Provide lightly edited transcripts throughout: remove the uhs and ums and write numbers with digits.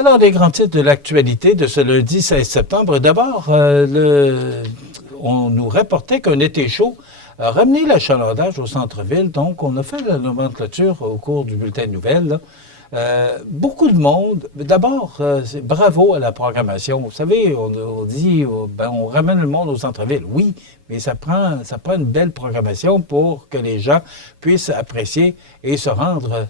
Alors, les grands titres de l'actualité de ce lundi 16 septembre. D'abord, on nous rapportait qu'un été chaud a ramené l'achalandage au centre-ville. Donc, on a fait la nomenclature au cours du bulletin de nouvelles, là. Beaucoup de monde. D'abord, bravo à la programmation. Vous savez, on dit, on ramène le monde au centre-ville. Oui, mais ça prend une belle programmation pour que les gens puissent apprécier et se rendre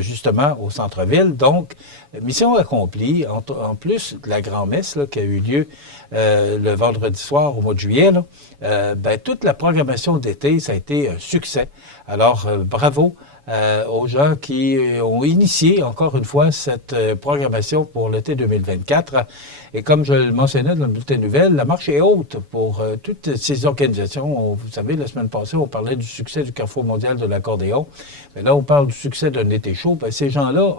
justement au centre-ville. Donc, mission accomplie. En plus de la grand-messe là, qui a eu lieu le vendredi soir au mois de juillet, là, toute la programmation d'été, ça a été un succès. Alors, bravo aux gens qui ont initié, encore une fois, cette programmation pour l'été 2024. Et comme je le mentionnais dans le bulletin de nouvelles, la marche est haute pour toutes ces organisations. Vous savez, la semaine passée, on parlait du succès du Carrefour mondial de l'accordéon. Mais là, on parle du succès d'un été chaud. Bien, ces gens-là,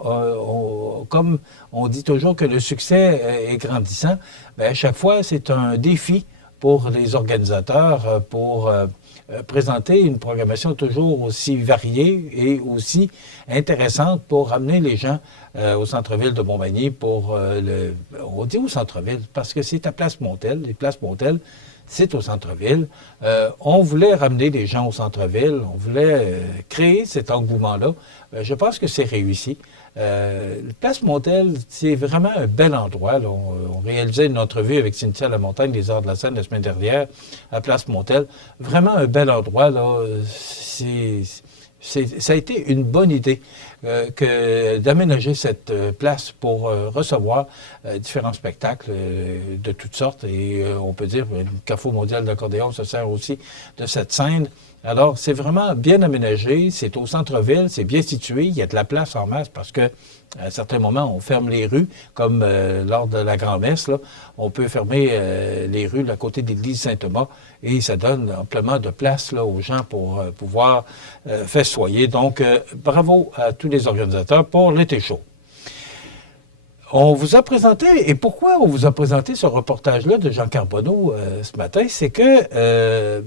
comme on dit toujours que le succès est grandissant, bien, à chaque fois, c'est un défi pour les organisateurs, pour présenter une programmation toujours aussi variée et aussi intéressante pour ramener les gens au centre-ville de Montmagny on dit au centre-ville parce que c'est à Place Montel. Les Places Montel, c'est au centre-ville. On voulait ramener les gens au centre-ville. On voulait créer cet engouement-là. Je pense que c'est réussi. Place Montel, c'est vraiment un bel endroit. Là. On réalisait une entrevue avec Cynthia Lamontagne des Arts de la Scène la semaine dernière à Place Montel. Vraiment un bel endroit. Là. Ça a été une bonne idée d'aménager cette place pour recevoir différents spectacles de toutes sortes. Et on peut dire que le Carrefour mondial d'accordéon se sert aussi de cette scène. Alors, c'est vraiment bien aménagé, c'est au centre-ville, c'est bien situé, il y a de la place en masse parce que à certains moments, on ferme les rues, comme lors de la grand-messe, là, on peut fermer les rues à côté de l'église Saint-Thomas et ça donne amplement de place là, aux gens pour pouvoir festoyer. Donc, bravo à tous les organisateurs pour l'été chaud. On vous a présenté, et pourquoi on vous a présenté ce reportage-là de Jean Carbonneau ce matin, c'est que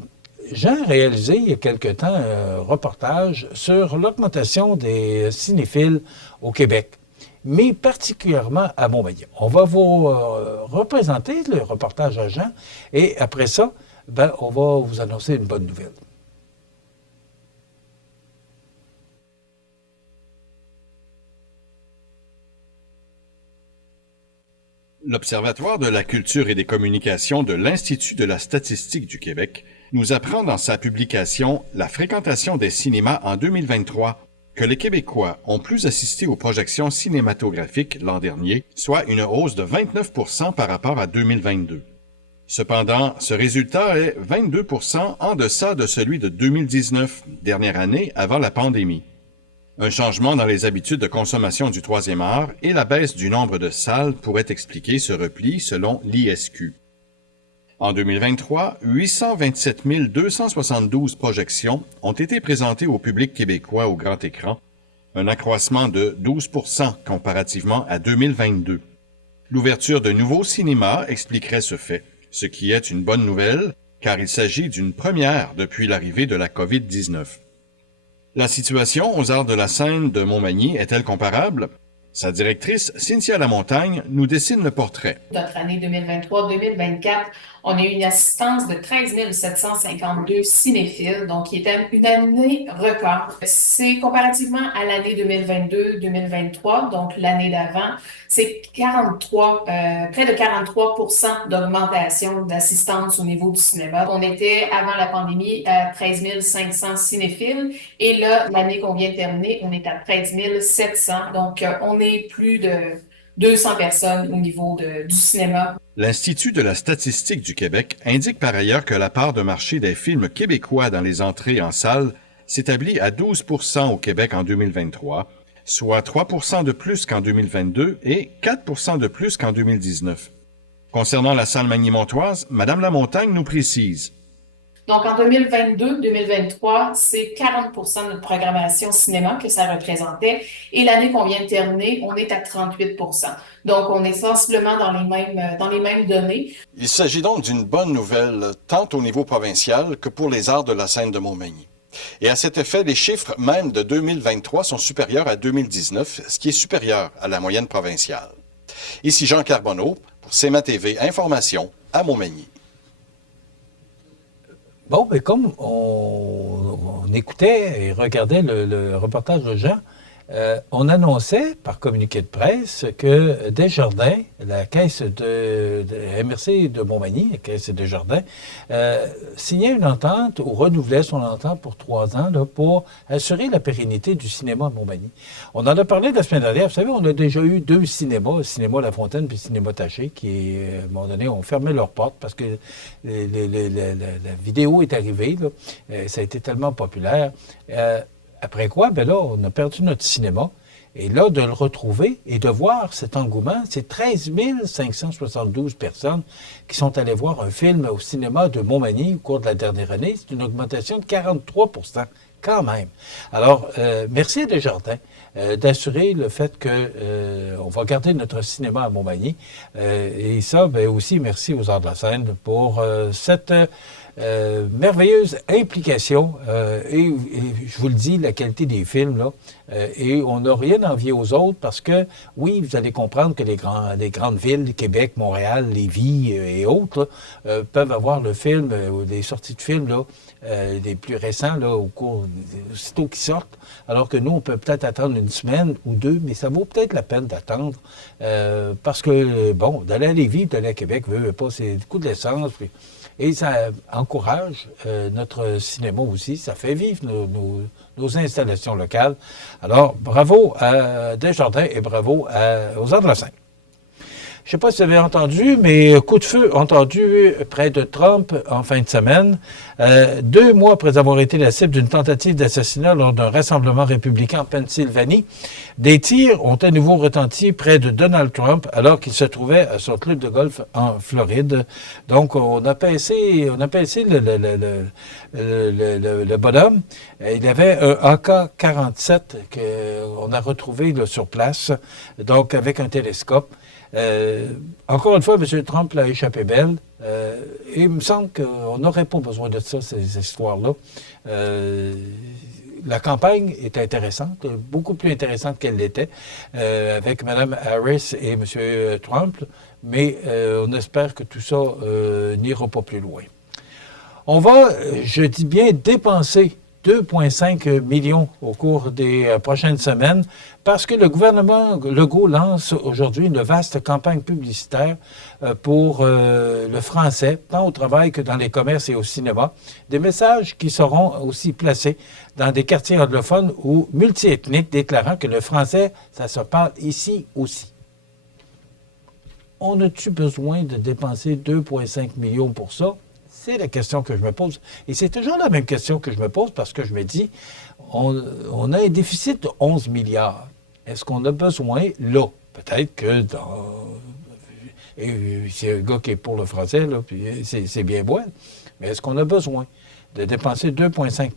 Jean a réalisé il y a quelque temps un reportage sur l'augmentation des cinéphiles au Québec, mais particulièrement à Montmagny. On va vous représenter le reportage à Jean et après ça, on va vous annoncer une bonne nouvelle. L'Observatoire de la culture et des communications de l'Institut de la statistique du Québec nous apprend dans sa publication « La fréquentation des cinémas en 2023 » que les Québécois ont plus assisté aux projections cinématographiques l'an dernier, soit une hausse de 29% par rapport à 2022. Cependant, ce résultat est 22% en deçà de celui de 2019, dernière année avant la pandémie. Un changement dans les habitudes de consommation du troisième art et la baisse du nombre de salles pourraient expliquer ce repli selon l'ISQ. En 2023, 827 272 projections ont été présentées au public québécois au grand écran, un accroissement de 12% comparativement à 2022. L'ouverture de nouveaux cinémas expliquerait ce fait, ce qui est une bonne nouvelle, car il s'agit d'une première depuis l'arrivée de la COVID-19. La situation aux Arts de la Scène de Montmagny est-elle comparable? Sa directrice, Cynthia Lamontagne, nous dessine le portrait. Notre année 2023-2024, on a eu une assistance de 13 752 cinéphiles, donc qui était une année record. C'est comparativement à l'année 2022-2023, donc l'année d'avant, c'est près de 43% d'augmentation d'assistance au niveau du cinéma. On était, avant la pandémie, à 13 500 cinéphiles, et là, l'année qu'on vient de terminer, on est à 13 700, donc on est plus de 200 personnes au niveau du cinéma. L'Institut de la statistique du Québec indique par ailleurs que la part de marché des films québécois dans les entrées en salle s'établit à 12% au Québec en 2023, soit 3% de plus qu'en 2022 et 4% de plus qu'en 2019. Concernant la salle magny-montoise, Mme Lamontagne nous précise. Donc, en 2022-2023, c'est 40% de notre programmation cinéma que ça représentait. Et l'année qu'on vient de terminer, on est à 38%. Donc, on est sensiblement dans les mêmes données. Il s'agit donc d'une bonne nouvelle, tant au niveau provincial que pour les arts de la scène de Montmagny. Et à cet effet, les chiffres même de 2023 sont supérieurs à 2019, ce qui est supérieur à la moyenne provinciale. Ici Jean Carbonneau pour CMA TV Information à Montmagny. Bon, mais comme on écoutait et regardait le reportage de Jean, on annonçait par communiqué de presse que Desjardins, la caisse de MRC de Montmagny, la caisse Desjardins, signait une entente ou renouvelait son entente pour 3 ans là, pour assurer la pérennité du cinéma à Montmagny. On en a parlé la semaine dernière. Vous savez, on a déjà eu 2 cinémas, le cinéma La Fontaine puis le cinéma Taché, qui, à un moment donné, ont fermé leurs portes parce que la vidéo est arrivée. Là. Ça a été tellement populaire. Après quoi, ben là, on a perdu notre cinéma. Et là, de le retrouver et de voir cet engouement, c'est 13 572 personnes qui sont allées voir un film au cinéma de Montmagny au cours de la dernière année. C'est une augmentation de 43 quand même. Alors, merci à Desjardins d'assurer le fait que on va garder notre cinéma à Montmagny. Et ça, ben aussi, merci aux Arts de la Scène pour cette merveilleuse implication et je vous le dis, la qualité des films, là, et on n'a rien à envier aux autres parce que, oui, vous allez comprendre que les grandes villes, Québec, Montréal, Lévis et autres, là, peuvent avoir le film, des sorties de films, là, les plus récents, là, au cours, aussitôt qu'ils sortent, alors que nous, on peut peut-être attendre 1 semaine ou 2, mais ça vaut peut-être la peine d'attendre parce que, bon, d'aller à Lévis, d'aller à Québec, veut pas, c'est le coût de l'essence, puis, et ça encourage notre cinéma aussi. Ça fait vivre nos installations locales. Alors, bravo à Desjardins et bravo aux Arts de la Scène. Je ne sais pas si vous avez entendu, mais coup de feu entendu près de Trump en fin de semaine. 2 mois après avoir été la cible d'une tentative d'assassinat lors d'un rassemblement républicain en Pennsylvanie, des tirs ont à nouveau retenti près de Donald Trump alors qu'il se trouvait à son club de golf en Floride. Donc, on a pincé le bonhomme. Il avait un AK-47 qu'on a retrouvé là, sur place, donc avec un télescope. Encore une fois, M. Trump l'a échappé belle. Et il me semble qu'on n'aurait pas besoin de ça, ces histoires-là. La campagne est intéressante, beaucoup plus intéressante qu'elle l'était, avec Mme Harris et M. Trump, mais on espère que tout ça n'ira pas plus loin. On va, je dis bien, dépenser 2,5 millions au cours des prochaines semaines parce que le gouvernement Legault lance aujourd'hui une vaste campagne publicitaire pour le français, tant au travail que dans les commerces et au cinéma. Des messages qui seront aussi placés dans des quartiers anglophones ou multiethniques, déclarant que le français, ça se parle ici aussi. On a-tu besoin de dépenser 2,5 millions pour ça? C'est la question que je me pose. Et c'est toujours la même question que je me pose parce que je me dis, on a un déficit de 11 milliards. Est-ce qu'on a besoin, là, peut-être que et c'est un gars qui est pour le français, là, puis c'est bien beau, mais est-ce qu'on a besoin de dépenser 2,5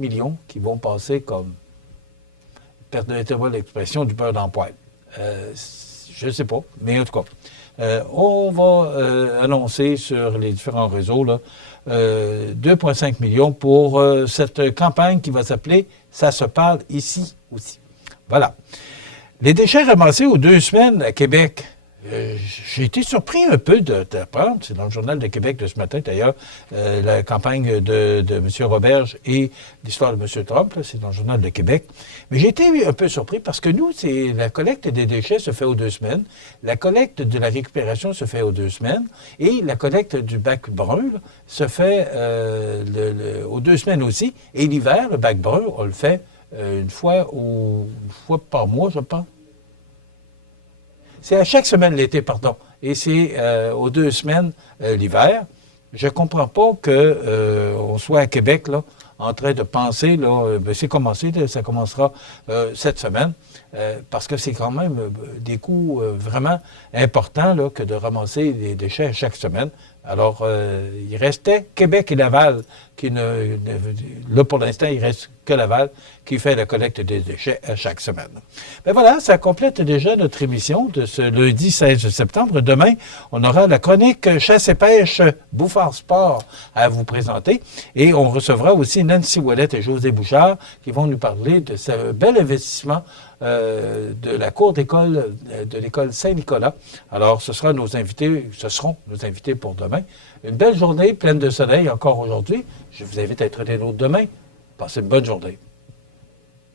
millions qui vont passer comme, permettez-moi l'expression, du beurre dans le poêle? Je ne sais pas, mais en tout cas. On va annoncer sur les différents réseaux là, 2,5 millions pour cette campagne qui va s'appeler « Ça se parle ici aussi ». Voilà. Les déchets ramassés aux 2 semaines à Québec. J'ai été surpris un peu d'apprendre, c'est dans le Journal de Québec de ce matin d'ailleurs, la campagne de M. Roberge et l'histoire de M. Trump, là, c'est dans le Journal de Québec. Mais j'ai été un peu surpris parce que nous, la collecte des déchets se fait aux 2 semaines, la collecte de la récupération se fait aux 2 semaines et la collecte du bac brun là, se fait aux 2 semaines aussi. Et l'hiver, le bac brun, on le fait une fois par mois, je pense. C'est à chaque semaine l'été, pardon. Et c'est aux 2 semaines l'hiver. Je ne comprends pas qu'on soit à Québec, là, en train de penser, là, c'est commencé, ça commencera cette semaine, parce que c'est quand même des coûts vraiment importants là, que de ramasser les déchets chaque semaine. Alors, il restait Québec et Laval là, pour l'instant, il reste que Laval qui fait la collecte des déchets à chaque semaine. Ben voilà, ça complète déjà notre émission de ce lundi 16 septembre. Demain, on aura la chronique Chasse et pêche Bouffard Sport à vous présenter. Et on recevra aussi Nancy Ouellette et José Bouchard qui vont nous parler de ce bel investissement de la cour d'école de l'école Saint-Nicolas. Alors, ce seront nos invités pour demain. Une belle journée pleine de soleil encore aujourd'hui. Je vous invite à être des nôtres demain. Passez une bonne journée.